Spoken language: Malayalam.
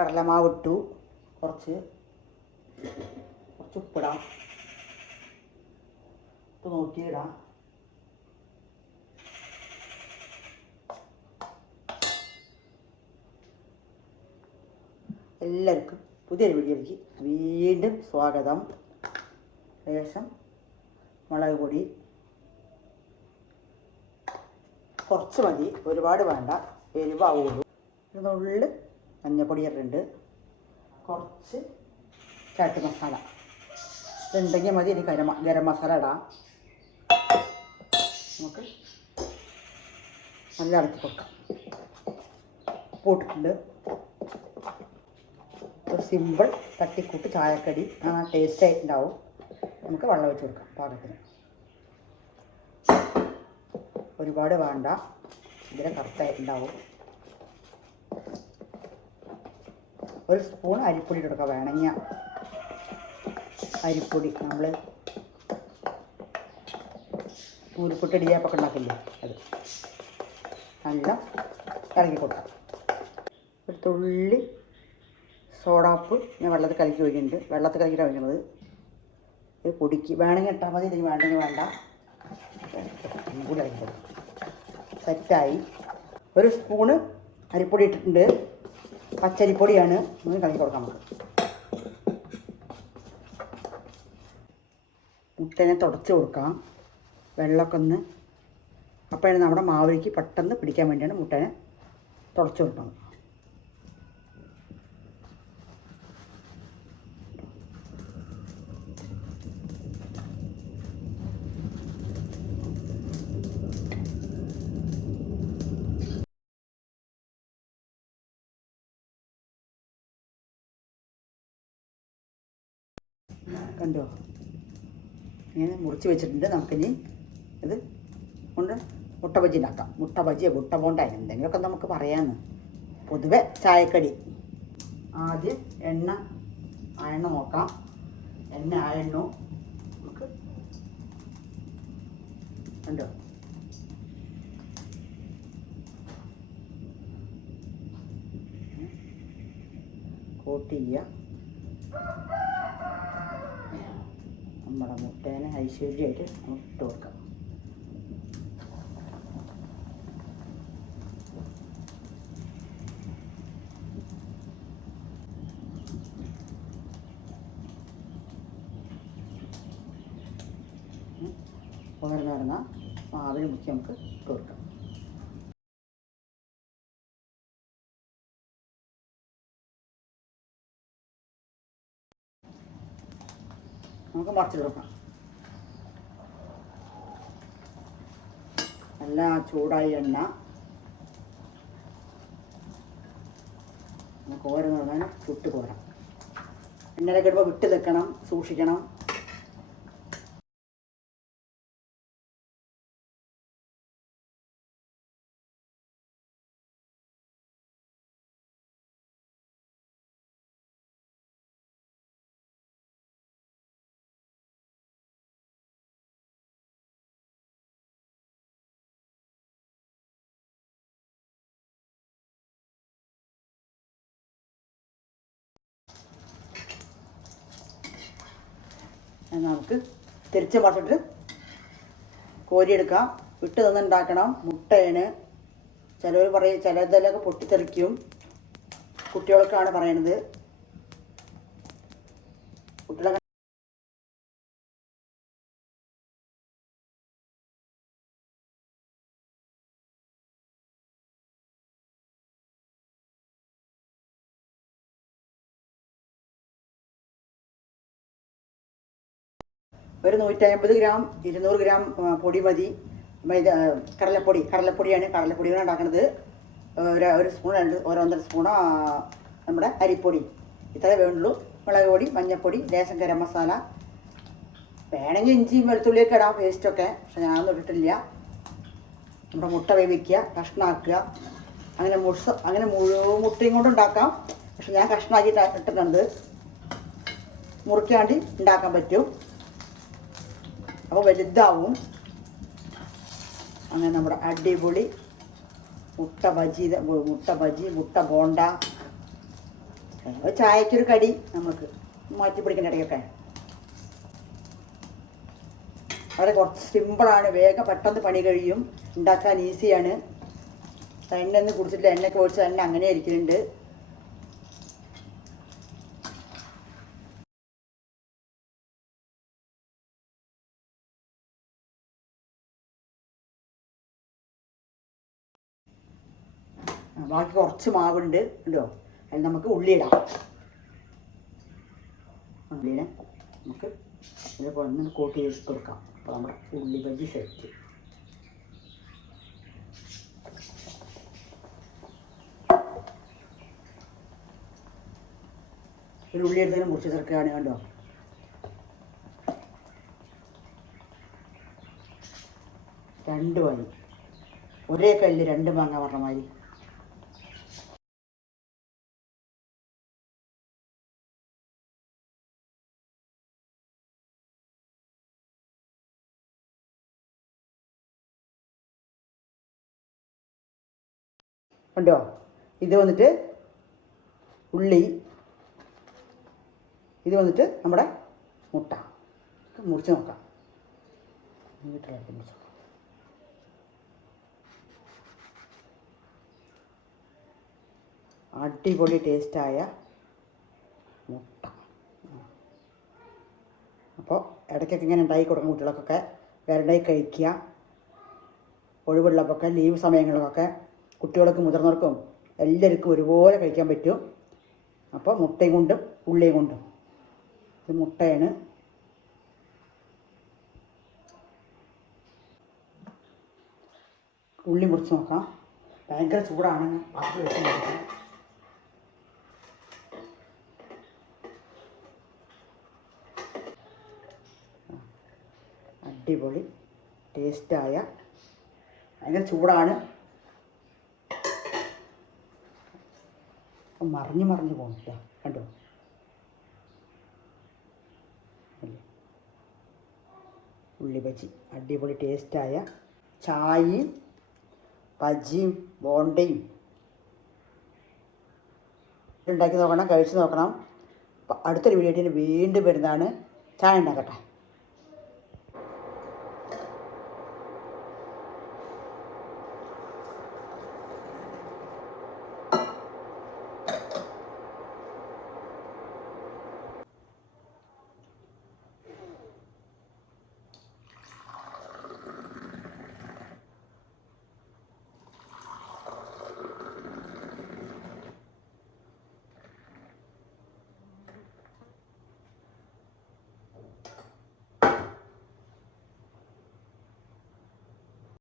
കടലമാവ് ഇട്ടു, കുറച്ച് ഉപ്പിടാം, ഉപ്പ് നോക്കിയിടാം. എല്ലാവർക്കും പുതിയൊരു വീഡിയോയിലേക്ക് വീണ്ടും സ്വാഗതം. ശേഷം മുളക് പൊടി കുറച്ച് മതി, ഒരുപാട് വേണ്ട, എരിവാവുള്ളൂ. നുള്ളിൽ മഞ്ഞപ്പൊടി ഇട്ടിട്ടുണ്ട്, കുറച്ച് ചാട്ട് മസാല ഇതുണ്ടെങ്കിൽ മതി. ഇനി ഗരം മസാല ഇടാം. നമുക്ക് നല്ല ഇളക്കി കൊടുക്കാം. ഉപ്പിട്ടിട്ടുണ്ട്. ഒരു സിമ്പിൾ തട്ടിക്കൂട്ട് ചായക്കടി ടേസ്റ്റ് ആയിട്ടുണ്ടാവും. നമുക്ക് വെള്ളം ഒഴിച്ച് കൊടുക്കാം പാകത്തിന്. ഒരുപാട് വേണ്ട, ഇതിന് കറക്റ്റായിട്ടുണ്ടാവും. ഒരു സ്പൂൺ അരിപ്പൊടി ഇട്ട് കൊടുക്കാം. വേണമെങ്കിൽ അരിപ്പൊടി നമ്മൾ നൂൽപുട്ട് ഇടിയപ്പൊക്കെ ഉണ്ടാക്കില്ലേ, അത് നല്ല ഇളക്കി കൊടുക്കാം. ഒരു തുള്ളി സോഡാപ്പ് ഞാൻ വെള്ളത്തിൽ കലക്കി ഒഴിക്കുന്നുണ്ട്. വെള്ളത്തിൽ കലക്കിയിട്ട് ഒഴിക്കുന്നത്. ഇത് പൊടിക്ക് വേണമെങ്കിൽ ഇട്ടാൽ മതി, ഇതിന് വേണ്ടെങ്കിൽ വേണ്ട. കൂടി ഇളക്കി കൊടുക്കും. സെറ്റായി. ഒരു സ്പൂണ് അരിപ്പൊടി ഇട്ടിട്ടുണ്ട്. പച്ചരിപ്പൊടിയാണ്. ഒന്ന് കലക്കി കൊടുക്കാം നമുക്ക്. മുട്ടേനെ തുടച്ച് കൊടുക്കാം, വെള്ളമൊക്കെ ഒന്ന്. അപ്പോഴാണ് നമ്മുടെ മാവിലേക്ക് പെട്ടെന്ന് പിടിക്കാൻ വേണ്ടിയാണ് മുട്ടേനെ തുടച്ച് കൊടുക്കുന്നത്. കണ്ടോ, ഇങ്ങനെ മുറിച്ച് വെച്ചിട്ടുണ്ട്. നമുക്കിനി ഇത് കൊണ്ട് മുട്ട ബജി ഉണ്ടാക്കാം. മുട്ട ബജിയോ മുട്ട ബോണ്ട എന്തെങ്കിലുമൊക്കെ നമുക്ക് പറയാമെന്ന്. പൊതുവെ ചായക്കടി. ആദ്യം എണ്ണ നോക്കാം. എണ്ണ ആയെണ്ണു നമുക്ക് കണ്ടോ. കോട്ട് ചെയ്യുക. നമ്മുടെ മുട്ടേനെ ഐശ്വര്യമായിട്ട് നമുക്ക് ഇട്ട് കൊടുക്കാം. ഉയർന്നു വരുന്ന മാവിന് മുക്കി നമുക്ക് ഇട്ട് കൊടുക്കാം. നമുക്ക് മറിച്ചിട്ട് കൊടുക്കാം. നല്ല ചൂടായ എണ്ണ നമുക്ക് ഓരോന്ന് ചുട്ട് പോരാം. എണ്ണയിലൊക്കെ ഇടുമ്പോൾ വിട്ട് നിൽക്കണം, സൂക്ഷിക്കണം. നമുക്ക് തിരിച്ച് മറിച്ചിട്ട് കോരിയെടുക്കാം. വിട്ട് നിന്നുണ്ടാക്കണം. മുട്ടയാണ്. ചിലവർ പറയും, ചിലതിലൊക്കെ പൊട്ടിത്തെറിക്കും. കുട്ടികൾക്കാണ് പറയണത്. കുട്ടികളെ ഒരു 150 ഗ്രാം 200 ഗ്രാം പൊടി മതി. കടലപ്പൊടിയാണ്. കടലപ്പൊടിയാണ് ഉണ്ടാക്കുന്നത്. ഒരു സ്പൂൺ 1.5 സ്പൂണോ നമ്മുടെ അരിപ്പൊടി, ഇത്രേ വേണ്ടുള്ളൂ. മുളക് പൊടി, മഞ്ഞൾപ്പൊടി, ലേശം ഗരം മസാല. വേണമെങ്കിൽ ഇഞ്ചിയും വെളുത്തുള്ളിയൊക്കെ ഇടാം, പേസ്റ്റൊക്കെ. പക്ഷെ ഞാനൊന്നും ഇട്ടിട്ടില്ല. നമ്മുടെ മുട്ട വേവിക്കുക, കഷ്ണമാക്കുക. അങ്ങനെ മുഴുവൻ മുട്ടയും കൊണ്ട് ഉണ്ടാക്കാം. പക്ഷെ ഞാൻ കഷ്ണമാക്കി ഇട്ടിട്ടുണ്ട്. മുറിക്കാണ്ടി ഉണ്ടാക്കാൻ പറ്റും. അപ്പോൾ വലുതാവും. അങ്ങനെ നമ്മുടെ അടിപൊളി മുട്ട ബജി, മുട്ട ബോണ്ട ചായക്കൊരു കടി നമുക്ക് മാറ്റി പിടിക്കേണ്ട ഇടയ്ക്കൊക്കെ. വളരെ കുറച്ച് സിമ്പിളാണ്, വേഗം പെട്ടെന്ന് പണി കഴിയും, ഉണ്ടാക്കാൻ ഈസിയാണ്. എണ്ണ ഒന്നും കുടിച്ചിട്ടില്ല, എണ്ണയൊക്കെ ഒഴിച്ച് തന്നെ അങ്ങനെ ഇരിക്കുന്നുണ്ട്. ബാക്കി കുറച്ച് മാവുണ്ട് ഉണ്ടോ, അതിൽ നമുക്ക് ഉള്ളി ഇടാം. ഉള്ളിനെ നമുക്ക് ഇതേപോലെ ഒന്ന് കോട്ട് ചെയ്ത് കൊടുക്കാം. അപ്പോൾ നമ്മുടെ ഉള്ളി ബജി സെറ്റ്. ഒരു ഉള്ളി എടുത്തതിന് മുറിച്ച് ചേർക്കുകയാണ് കണ്ടോ. രണ്ട് വഴി ഒരേ കല്ലിൽ രണ്ട് മാങ്ങ പറഞ്ഞ മാതിരി. കണ്ടോ, ഇത് വന്നിട്ട് ഉള്ളി, ഇത് വന്നിട്ട് നമ്മുടെ മുട്ട. മുറിച്ച് നോക്കാം. മുറിച്ച് നോക്കാം. അടിപൊളി ടേസ്റ്റായ മുട്ട. അപ്പോൾ ഇടയ്ക്കൊക്കെ ഇങ്ങനെ ഉണ്ടാക്കി കൊടുക്കുന്ന കുട്ടികൾക്കൊക്കെ വേറെ കഴിക്കുക. ഒഴിവുള്ളപ്പൊക്കെ ലീവ് സമയങ്ങളിലൊക്കെ കുട്ടികൾക്കും മുതിർന്നവർക്കും എല്ലാവർക്കും ഒരുപോലെ കഴിക്കാൻ പറ്റും. അപ്പോൾ മുട്ടയും കൊണ്ടും ഉള്ളിയും കൊണ്ടും. ഇത് മുട്ടയാണ്. ഉള്ളി മുറിച്ച് നോക്കാം. ഭയങ്കര ചൂടാണ്, പാത്രം വെച്ച് നോക്കാം. അടിപൊളി ടേസ്റ്റായ, ഭയങ്കര ചൂടാണ്, മറിഞ്ഞ് പോകുന്നില്ല കണ്ടോ. ഉള്ളി ബജി അടിപൊളി ടേസ്റ്റായ ചായയും ബജിയും ബോണ്ടയും ഉണ്ടാക്കി നോക്കണം, കഴിച്ച് നോക്കണം. അടുത്തൊരു വീഡിയോയിൽ വീണ്ടും വരുന്നതാണ്. ചായ ഉണ്ടാക്കട്ടെ.